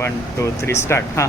one two three start हाँ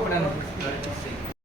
म्हणाले